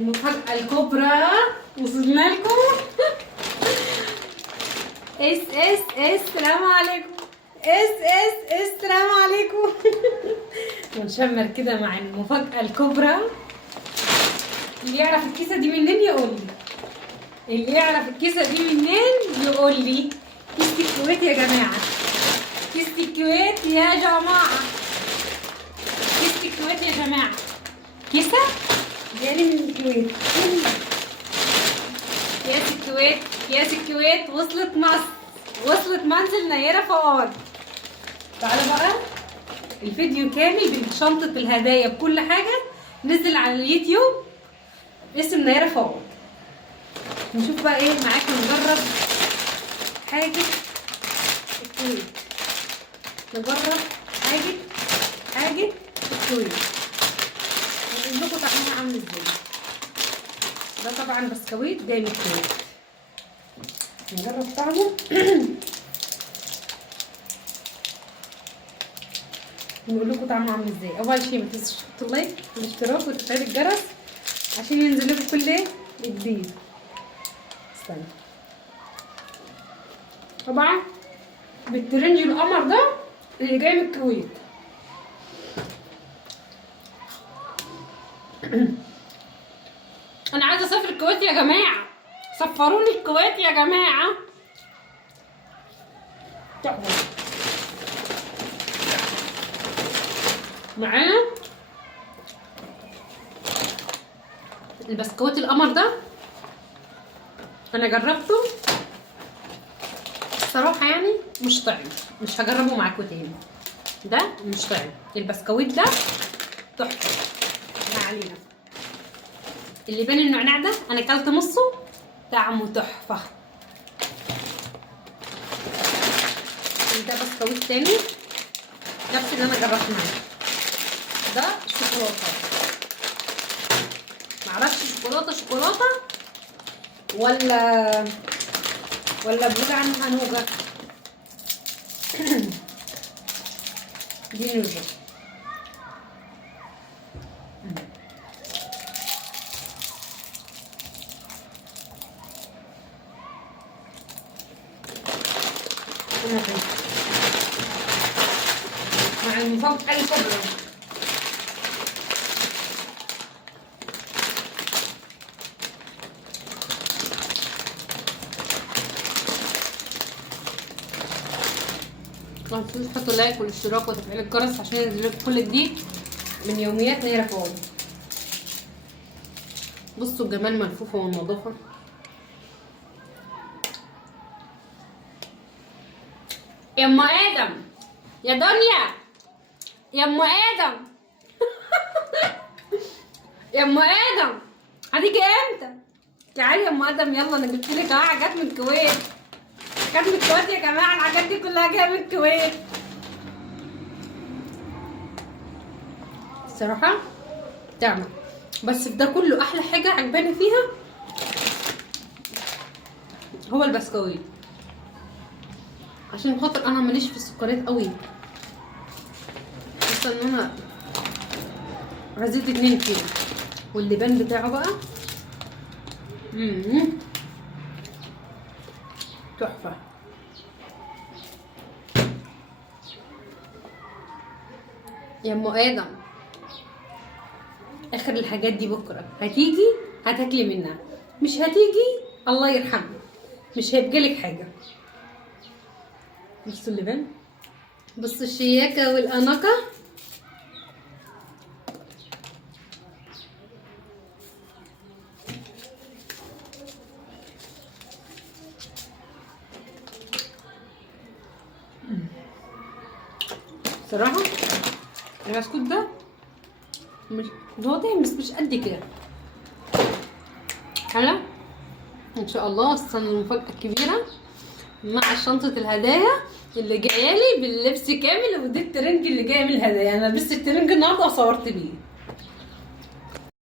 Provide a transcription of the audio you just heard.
المفاجأة الكبرى وصلنا لكم. السلام عليكم. السلام عليكم. ونشمر كده مع المفاجأة الكبرى. اللي يعرف الكيسة دي منين يقول لي. اللي يعرف الكيسة دي منين يقول لي. كيسة الكويت يا جماعة. كيسة الكويت يا جماعة. كيسة الكويت يا جماعة. كيسة جاني من الكويت. كياس الكويت. كياس الكويت وصلت مصر. وصلت منزل نيرة فؤاد. تعالوا بقى الفيديو كامل بشنطة الهدايا بكل حاجة نزل على اليوتيوب اسم نيرة فؤاد. نشوف بقى ايه معاكم. نجرب حاجة الكويت. نجرب حاجة الكويت. نقول لكم طعمها عامل ازاي. ده طبعا بسكويت جاي من الكويت. نجرب طعمه. نقول لكم طعمه عامل ازاي. اول شيء ما تنسوش تحطوا اللايك والاشتراك وتفعيل الجرس عشان ينزل لكم كل ايه جديد. استنى. طبعا بالترنج القمر ده اللي جاي من الكويت. انا عايزه اسافر الكويت يا جماعه. سفروني الكويت يا جماعه. معانا البسكوت القمر ده. انا جربته الصراحه يعني مش طعم. مش هجربه معاكم تاني. ده مش طعم. البسكويت ده تحفه. ما علينا. اللي بين النعناع ده انا اكلت نصه طعمه تحفه. ده بسكويت تاني نفس اللي انا جربته معاه. ده شوكولاته. معرفش شوكولاته ولا بيقول عنها نوجه. دي نوجه. مع المفاجأة الكبرى. ما تنسوش تحطوا لايك والاشتراك وتفعيل الجرس عشان ينزلكوا كل جديد من يوميات نيرة فؤاد. بصوا الجمال ملفوفة والنظافة. يا ام ادم يا دنيا يا ام ادم. يا ام ادم هتيجي امتى؟ تعالي يا ام ادم يلا. انا جبت لك حاجات من الكويت. حاجات من الكويت يا جماعه. الحاجات دي كلها جايه من الكويت الصراحه. تعمل بس في ده كله احلى حاجه عجباني فيها هو البسكويت. عشان خاطر انا ماليش في السكريات قوي. بس ان انا عزيت 2 كيلو. واللبان بتاعه بقى تحفه. يا ام ادم اخر الحاجات دي بكره هتيجي هتاكلي منها. مش هتيجي الله يرحمه مش هيبقالك حاجه. بصوا اللبان. بصوا الشياكه والاناقه. صراحه البسكوت ده مش هو طعم بس مش قد كده. حلو ان شاء الله. استنوا المفاجاه الكبيره مع شنطه الهدايا اللي جايه لي باللبس كامل. ودي الترنج اللي جاي من الهدايا. انا لبست الترنج النهارده وصورت بيه.